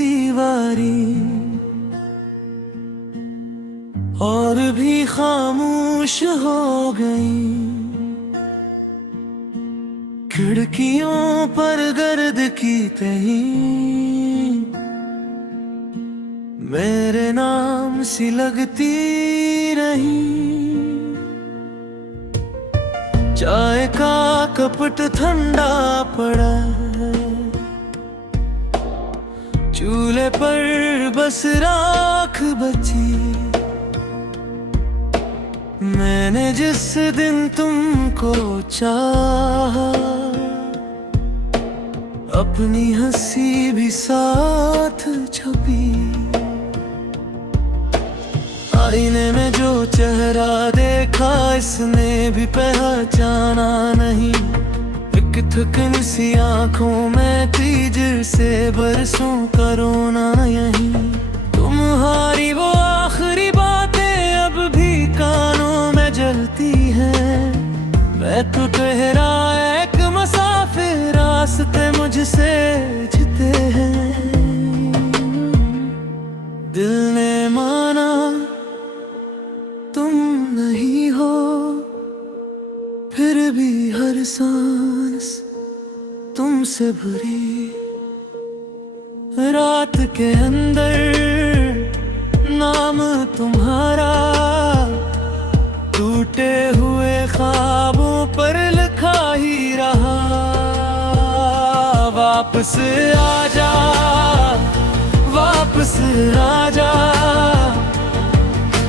दीवारी और भी खामोश हो गई। खिड़कियों पर गर्द की तही मेरे नाम सी लगती रही। चाय का कपट ठंडा पड़ा है, चूल्हे पर बस राख बची। मैंने जिस दिन तुमको चाहा, अपनी हंसी भी साथ छपी। आईने में जो चेहरा देखा, इसने भी पहचाना नहीं। एक थकन सी आंखों में थी, जिससे बरसों का रोना यहीं। तुम्हारी वो आखिरी बातें अब भी कानों में जलती हैं। मैं तो ठहरा एक मुसाफिर, रास्ते मुझसे जुते हैं। दिल ने माना तुम नहीं हो, फिर भी हर सांस तुमसे भरी। रात के अंदर नाम तुम्हारा टूटे हुए ख्वाबों पर लिखा ही रहा। वापस आजा, वापस आजा,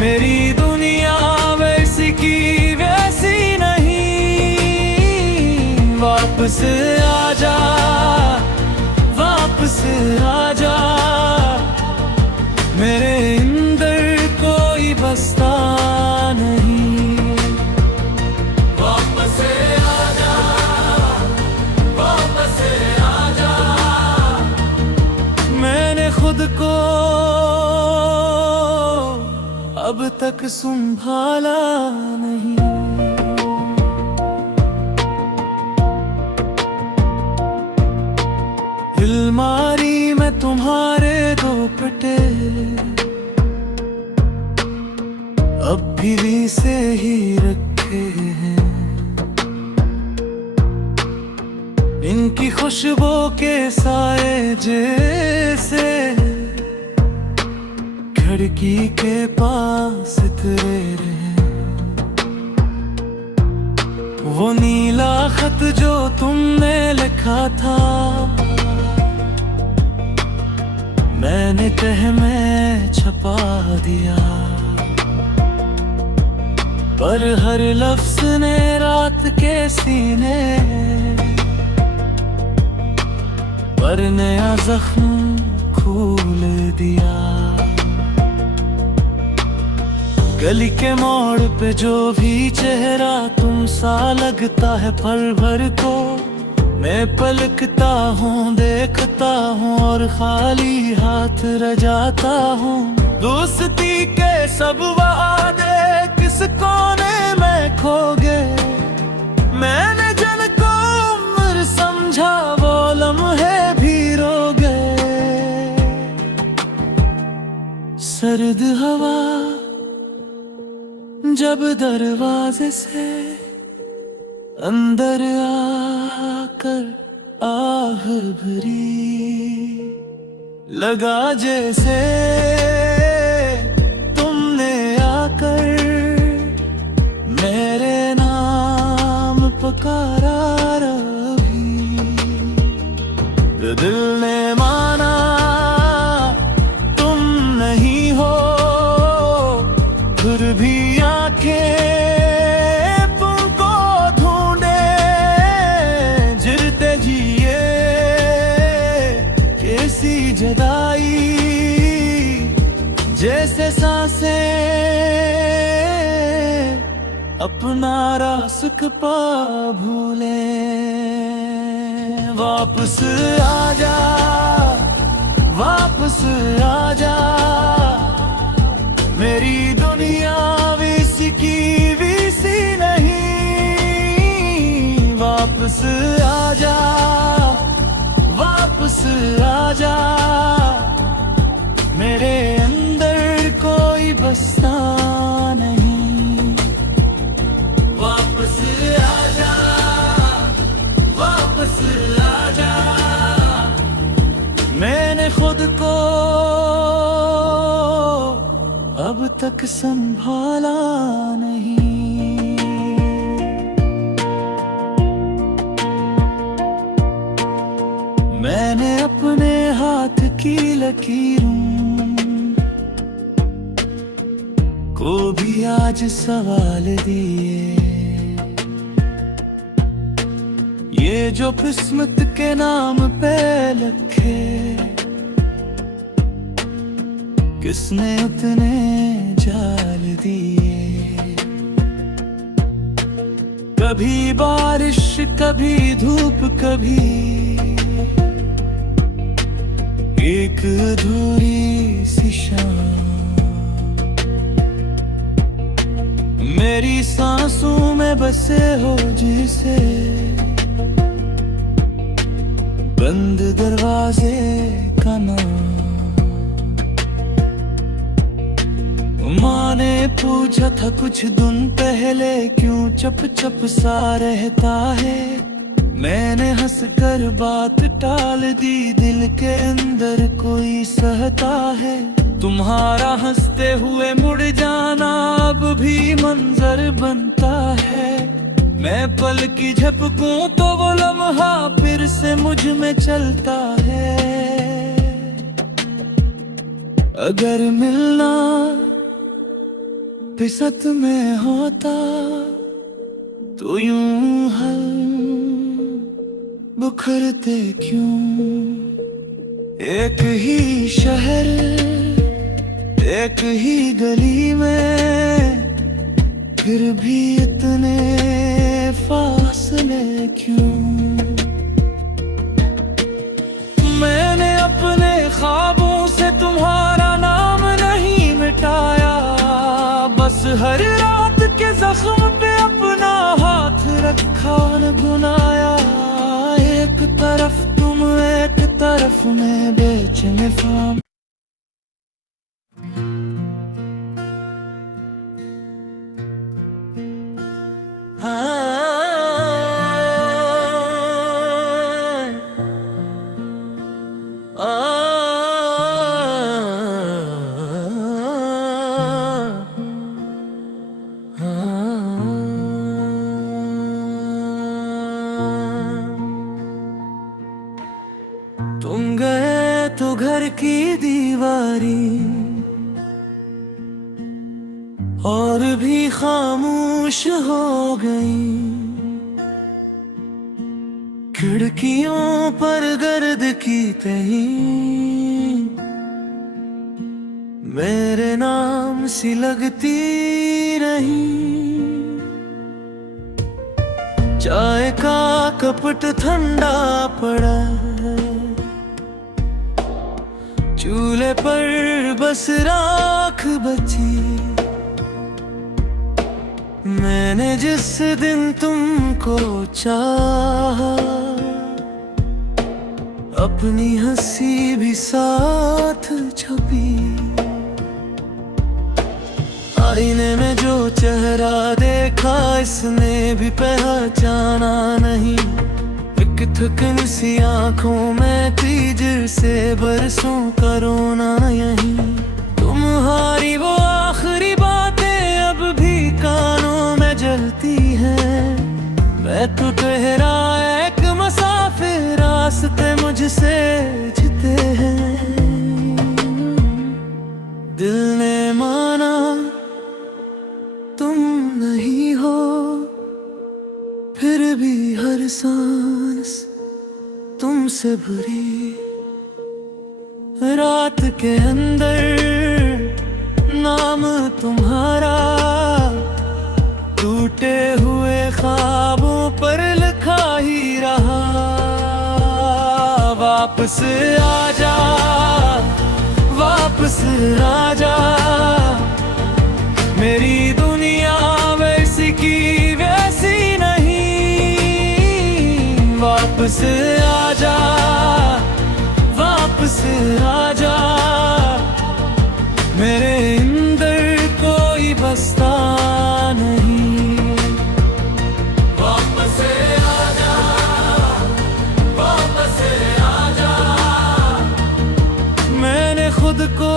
मेरी दुनिया वैसी की वैसी नहीं। वापस आजा, वापस आजा, मेरे अंदर कोई बसता नहीं। वापस आजा, वापस आजा, मैंने खुद को अब तक संभाला नहीं। अलमारी में तुम्हारे दो पटे अब भी से ही रखे हैं। इनकी खुशबू के साए जैसे खिड़की के पास उतरे रहे। वो नीला खत जो तुमने लिखा था, मैंने तह में छपा दिया। पर हर लफ्ज ने रात के सीने पर नया जख्म खोल दिया। गली के मोड़ पे जो भी चेहरा तुम सा लगता है पल भर को, मैं पलकता हूँ, देखता हूँ और खाली हाथ रह जाता हूँ। दोस्ती के सब वादे किस कोने में खो गए। मैंने जन को उम्र समझा, वो लम्हे भी रो गए। सर्द हवा जब दरवाजे से अंदर आकर आह भरी, लगा जैसे तुमने आकर मेरे नाम पुकारा रही। दिल ने माना तुम नहीं हो, फिर भी आंखें तुमको ढूंढे। जिरते जिए कैसी जुदाई, जैसे सांसें अपना रास्क पा भूले। वापस आजा, वापस आजा, मेरी दुनिया वैसी की वैसी नहीं। वापस आजा, वापस आजा, तक संभाला नहीं। मैंने अपने हाथ की लकीरों को भी आज सवाल दिए। ये जो किस्मत के नाम पे लिखे, किसने उतने जाल दिए। कभी बारिश कभी धूप कभी एक अधूरी सी शाम, मेरी सांसों में बसे हो जैसे बंद दरवाजे का नाम। माँ ने पूछा था कुछ दिन पहले क्यों चप चप सा रहता है। मैंने हंस कर बात टाल दी, दिल के अंदर कोई सहता है। तुम्हारा हंसते हुए मुड़ जाना अब भी मंजर बनता है। मैं पल की झपकूं तो वो लम्हा फिर से मुझ में चलता है। अगर मिलना फिसत में होता तो यूं हल बुखरते क्यों। एक ही शहर एक ही गली में फिर भी इतने फासले क्यों। मैंने अपने ख्वाबों से तुम्हारा नाम नहीं मिटाया, बस हर रात के जख्म पे अपना हाथ रखा न गुनाया। एक तरफ तुम एक तरफ मैं बेचैन फाम। तुम गए तो घर की दीवारी और भी खामोश हो गई। खिड़कियों पर गर्द की तही मेरे नाम सी लगती रही। चाय का कपट ठंडा पड़ा, चूल्हे पर बस राख बची। मैंने जिस दिन तुमको चाहा अपनी हंसी भी साथ छपी। आईने में जो चेहरा देखा इसने भी पहचाना नहीं। एक थकन सी आंखों में थी जिससे बरसों का रोना यहीं। तुम्हारी वो आखिरी बातें अब भी कानों में जलती हैं। मैं तो ठहरा एक मुसाफिर, रास्ते मुझसे जिते हैं। दिल ने माना तुम नहीं हो, फिर भी हर सांस तुमसे भरी। रात के अंदर नाम तुम्हारा टूटे हुए ख्वाबों पर लिखा ही रहा। वापस आजा वापस आजा, मेरी दुनिया वैसी की वैसी नहीं। वापस आजा वापस आजा, मेरे अंदर कोई बसता नहीं। वापस आजा वापस आजा, मैंने खुद को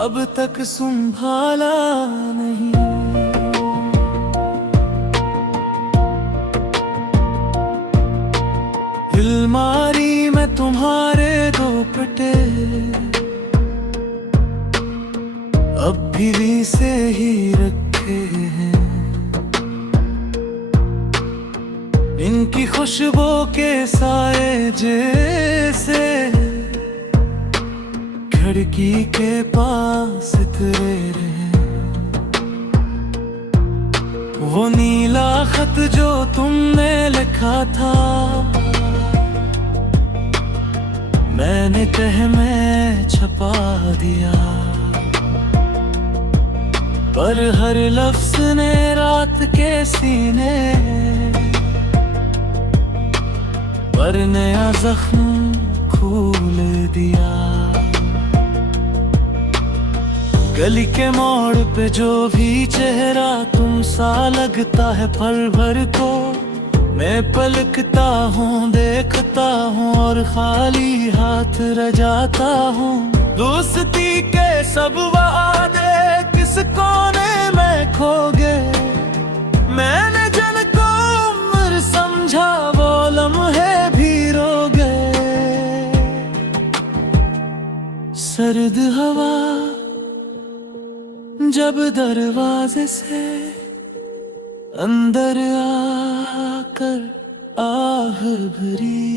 अब तक संभाला नहीं। अलमारी में तुम्हारे दो पटे अब भी से ही रखे हैं। इनकी खुशबू के साए जैसे खिड़की के पास उतरे रहे। वो नीला खत जो तुमने लिखा था मैंने तह में छपा दिया, पर हर लफ्ज ने रात के सीने पर नया जख्म खोल दिया। गली के मोड़ पे जो भी चेहरा तुम सा लगता है पल भर को, मैं पलकता हूँ देखता हूँ और खाली हाथ रह जाता हूँ। दोस्ती के सब वादे किस कोने में खो गए, मैंने जन को उम्र समझा वो लम्हे भी रो गए। सर्द हवा जब दरवाजे से अंदर आकर आह भरी,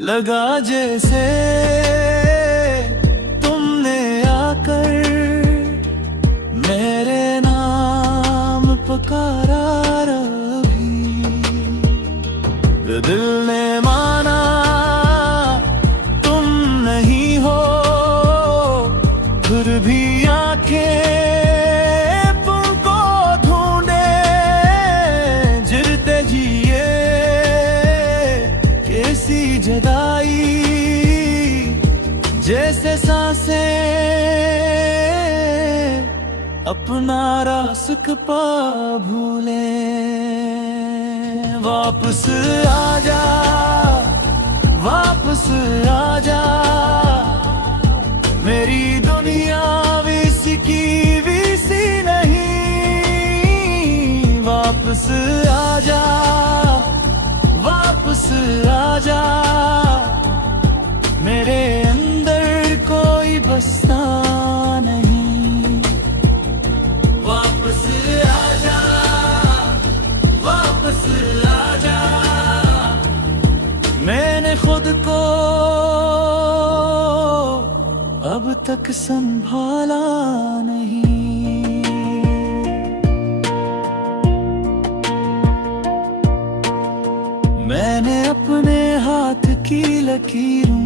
लगा जैसे तुमने आकर मेरे नाम पुकारा रभी। दिल ने माना तुम नहीं हो, फिर भी आंखें जदाई जैसे सांसें अपना रास्ता भूले। वापस आजा वापस आजा, मेरी दुनिया वैसी की वैसी नहीं। वापस आजा वापस आजा, मेरे अंदर कोई बसता नहीं। वापस आजा वापस आजा, मैंने खुद को अब तक संभाला नहीं। मैंने अपने हाथ की लकीरों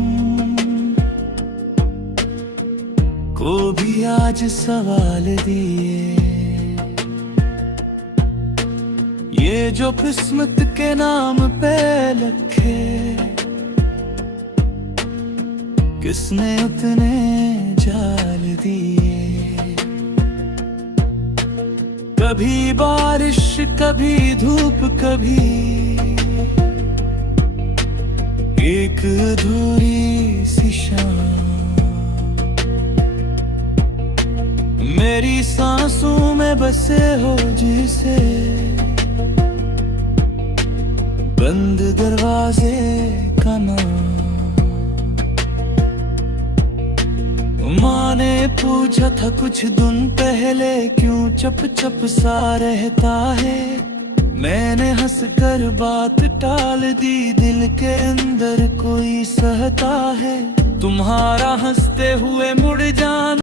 को भी आज सवाल दिए। ये जो किस्मत के नाम पे लिखे, किसने उतने जाल दिए। कभी बारिश कभी धूप कभी एक अधूरी सी शाम, मेरी सांसों में बसे हो जैसे बंद दरवाजे का नाम। माँ ने पूछा था कुछ दिन पहले क्यों चप चप सा रहता है, मैंने हंसकर बात टाल दी, दिल के अंदर कोई सहता है। तुम्हारा हंसते